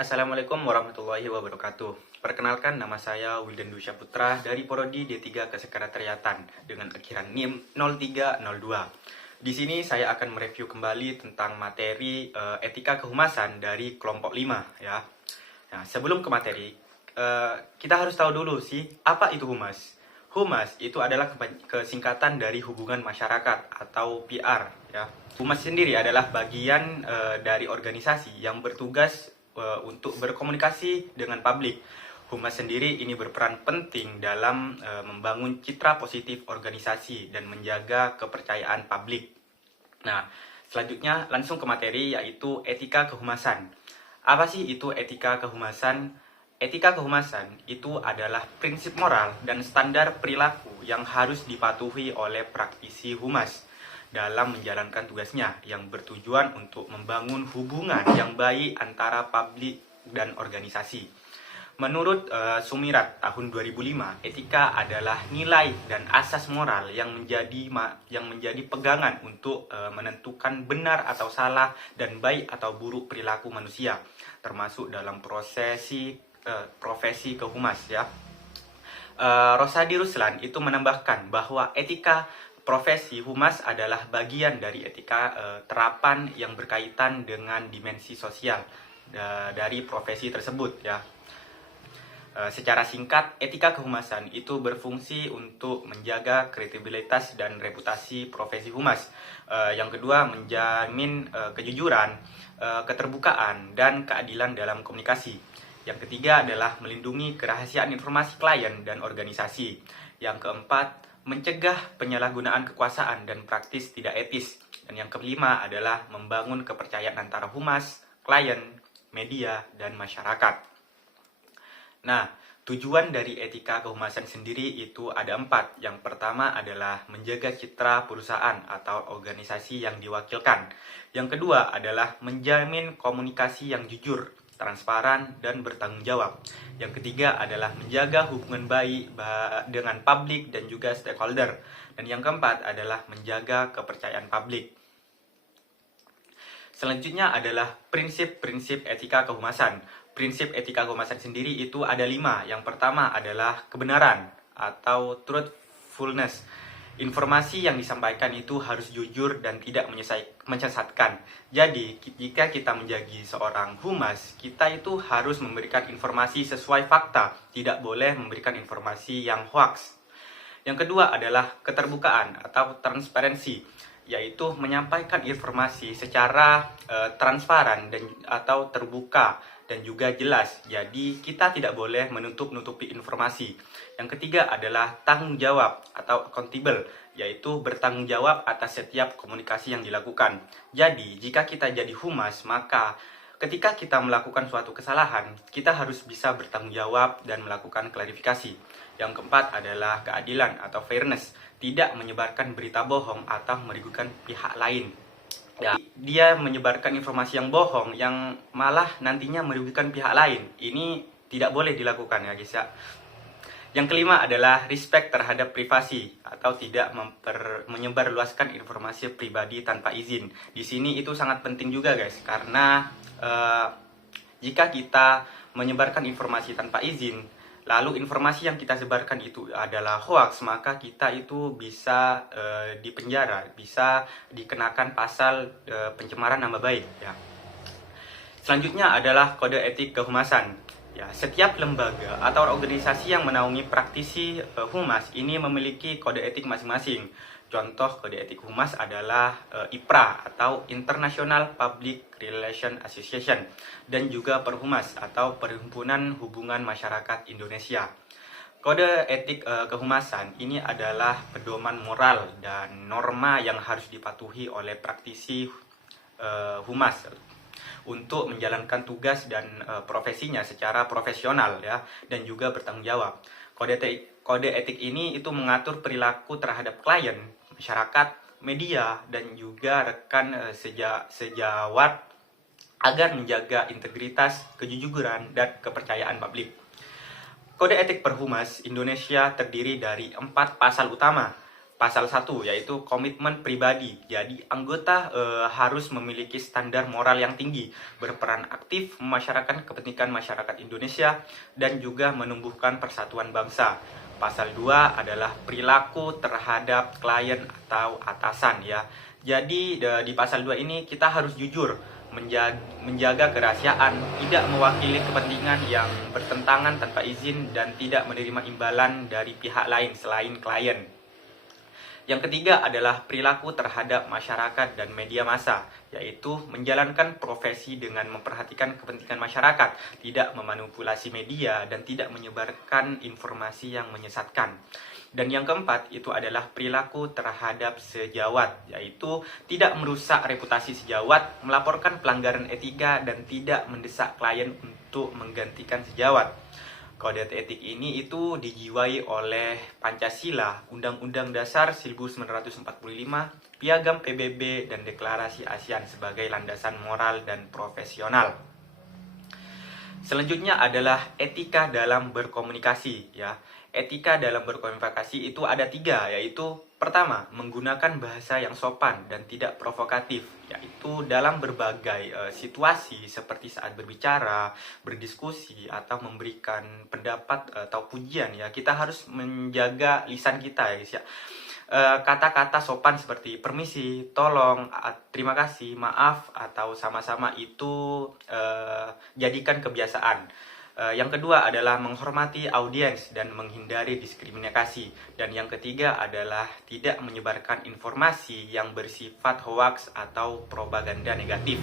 Assalamualaikum warahmatullahi wabarakatuh. Perkenalkan, nama saya Wildan Dusya Putra dari Prodi D3 Kesekretariatan dengan akhiran NIM 0302. Di sini saya akan mereview kembali tentang materi etika kehumasan dari kelompok 5 ya. Nah, sebelum ke materi, kita harus tahu dulu sih apa itu humas. Humas itu adalah kesingkatan dari hubungan masyarakat atau PR ya. Humas sendiri adalah bagian dari organisasi yang bertugas untuk berkomunikasi dengan publik. Humas sendiri ini berperan penting dalam membangun citra positif organisasi dan menjaga kepercayaan publik. Nah, selanjutnya langsung ke materi, yaitu etika kehumasan. Apa sih itu etika kehumasan? Etika kehumasan itu adalah prinsip moral dan standar perilaku yang harus dipatuhi oleh praktisi humas dalam menjalankan tugasnya yang bertujuan untuk membangun hubungan yang baik antara publik dan organisasi. Menurut Sumirat tahun 2005, etika adalah nilai dan asas moral yang menjadi pegangan untuk menentukan benar atau salah dan baik atau buruk perilaku manusia, termasuk dalam profesi kehumas ya. Rosadi Ruslan itu menambahkan bahwa etika profesi humas adalah bagian dari etika terapan yang berkaitan dengan dimensi sosial dari profesi tersebut ya. Secara singkat, etika kehumasan itu berfungsi untuk menjaga kredibilitas dan reputasi profesi humas. Yang kedua, menjamin kejujuran, keterbukaan, dan keadilan dalam komunikasi. Yang ketiga adalah melindungi kerahasiaan informasi klien dan organisasi. Yang keempat, mencegah penyalahgunaan kekuasaan dan praktis tidak etis. Dan yang kelima adalah membangun kepercayaan antara humas, klien, media, dan masyarakat. Nah, tujuan dari etika kehumasan sendiri itu ada 4. Yang pertama adalah menjaga citra perusahaan atau organisasi yang diwakilkan. Yang kedua adalah menjamin komunikasi yang jujur, transparan, dan bertanggung jawab. Yang ketiga adalah menjaga hubungan baik dengan publik dan juga stakeholder. Dan yang keempat adalah menjaga kepercayaan publik. Selanjutnya adalah prinsip-prinsip etika kehumasan. Prinsip etika kehumasan sendiri itu ada 5. Yang pertama adalah kebenaran atau truthfulness. Informasi yang disampaikan itu harus jujur dan tidak menyesatkan. Jadi, jika kita menjadi seorang humas, kita itu harus memberikan informasi sesuai fakta, tidak boleh memberikan informasi yang hoax. Yang kedua adalah keterbukaan atau transparansi, yaitu menyampaikan informasi secara transparan atau terbuka dan juga jelas. Jadi kita tidak boleh menutup-nutupi informasi. Yang ketiga adalah tanggung jawab atau accountable, yaitu bertanggung jawab atas setiap komunikasi yang dilakukan. Jadi jika kita jadi humas, maka ketika kita melakukan suatu kesalahan, kita harus bisa bertanggung jawab dan melakukan klarifikasi. Yang keempat adalah keadilan atau fairness, tidak menyebarkan berita bohong atau merugikan pihak lain. Ya, dia menyebarkan informasi yang bohong yang malah nantinya merugikan pihak lain. Ini tidak boleh dilakukan ya guys ya. Yang kelima adalah respect terhadap privasi atau tidak menyebarluaskan informasi pribadi tanpa izin. Di sini itu sangat penting juga guys, karena jika kita menyebarkan informasi tanpa izin, lalu informasi yang kita sebarkan itu adalah hoax, maka kita itu bisa dipenjara, bisa dikenakan pasal pencemaran nama baik ya. Selanjutnya adalah kode etik kehumasan. Ya, setiap lembaga atau organisasi yang menaungi praktisi humas ini memiliki kode etik masing-masing. Contoh kode etik humas adalah IPRA atau International Public Relations Association dan juga Perhumas atau Perhimpunan Hubungan Masyarakat Indonesia. Kode etik kehumasan ini adalah pedoman moral dan norma yang harus dipatuhi oleh praktisi humas untuk menjalankan tugas dan profesinya secara profesional ya, dan juga bertanggung jawab. Kode etik ini itu mengatur perilaku terhadap klien, masyarakat, media, dan juga rekan sejawat agar menjaga integritas, kejujuran, dan kepercayaan publik. Kode etik Perhumas Indonesia terdiri dari 4 pasal utama. pasal 1, yaitu komitmen pribadi. Jadi anggota harus memiliki standar moral yang tinggi, berperan aktif memasyarakatkan kepentingan masyarakat Indonesia, dan juga menumbuhkan persatuan bangsa. Pasal 2 adalah perilaku terhadap klien atau atasan ya. Jadi di pasal 2 ini kita harus jujur, menjaga kerahasiaan, tidak mewakili kepentingan yang bertentangan tanpa izin, dan tidak menerima imbalan dari pihak lain selain klien. Yang ketiga adalah perilaku terhadap masyarakat dan media massa, yaitu menjalankan profesi dengan memperhatikan kepentingan masyarakat, tidak memanipulasi media, dan tidak menyebarkan informasi yang menyesatkan. Dan yang keempat itu adalah perilaku terhadap sejawat, yaitu tidak merusak reputasi sejawat, melaporkan pelanggaran etika, dan tidak mendesak klien untuk menggantikan sejawat. Kode etik ini itu dijiwai oleh Pancasila, Undang-Undang Dasar 1945, Piagam PBB, dan Deklarasi ASEAN sebagai landasan moral dan profesional. Selanjutnya adalah etika dalam berkomunikasi ya. Etika dalam berkomunikasi itu ada 3, yaitu pertama, menggunakan bahasa yang sopan dan tidak provokatif, yaitu dalam berbagai situasi seperti saat berbicara, berdiskusi, atau memberikan pendapat atau pujian ya. Kita harus menjaga lisan kita ya guys ya. Kata-kata sopan seperti permisi, tolong, terima kasih, maaf, atau sama-sama itu jadikan kebiasaan. Yang kedua adalah menghormati audiens dan menghindari diskriminasi. Dan yang ketiga adalah tidak menyebarkan informasi yang bersifat hoaks atau propaganda negatif.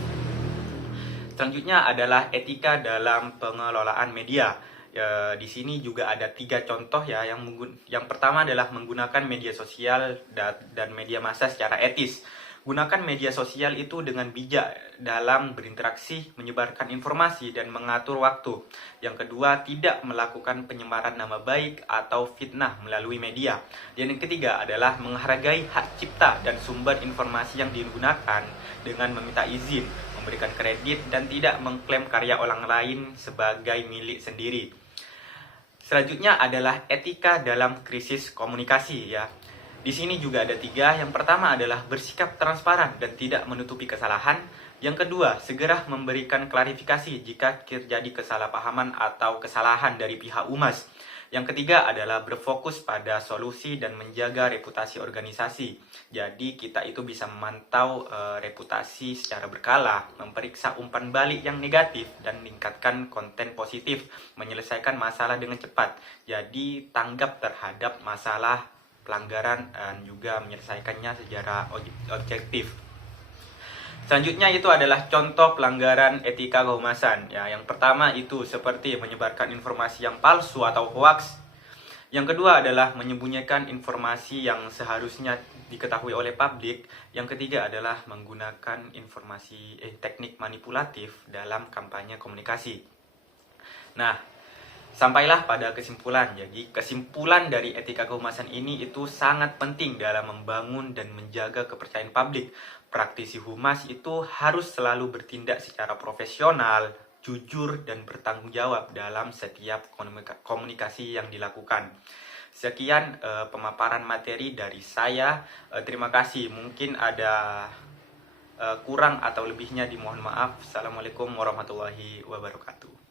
Selanjutnya adalah etika dalam pengelolaan media. Di sini juga ada 3 contoh ya. Yang pertama adalah menggunakan media sosial dan media massa secara etis. Gunakan media sosial itu dengan bijak dalam berinteraksi, menyebarkan informasi, dan mengatur waktu. Yang kedua, tidak melakukan penyebaran nama baik atau fitnah melalui media. Dan yang ketiga adalah menghargai hak cipta dan sumber informasi yang digunakan dengan meminta izin, memberikan kredit, dan tidak mengklaim karya orang lain sebagai milik sendiri. Selanjutnya adalah etika dalam krisis komunikasi ya. Di sini juga ada 3. Yang pertama adalah bersikap transparan dan tidak menutupi kesalahan. Yang kedua, segera memberikan klarifikasi jika terjadi kesalahpahaman atau kesalahan dari pihak humas. Yang ketiga adalah berfokus pada solusi dan menjaga reputasi organisasi. Jadi kita itu bisa memantau reputasi secara berkala, memeriksa umpan balik yang negatif, dan meningkatkan konten positif, menyelesaikan masalah dengan cepat. Jadi tanggap terhadap masalah pelanggaran dan juga menyelesaikannya secara objektif. Selanjutnya itu adalah contoh pelanggaran etika kehumasan. Ya, yang pertama itu seperti menyebarkan informasi yang palsu atau hoaks. Yang kedua adalah menyembunyikan informasi yang seharusnya diketahui oleh publik. Yang ketiga adalah menggunakan teknik manipulatif dalam kampanye komunikasi. Nah, sampailah pada kesimpulan. Jadi kesimpulan dari etika kehumasan ini itu sangat penting dalam membangun dan menjaga kepercayaan publik. Praktisi humas itu harus selalu bertindak secara profesional, jujur, dan bertanggung jawab dalam setiap komunikasi yang dilakukan. Sekian pemaparan materi dari saya. Terima kasih. Mungkin ada kurang atau lebihnya dimohon maaf. Assalamualaikum warahmatullahi wabarakatuh.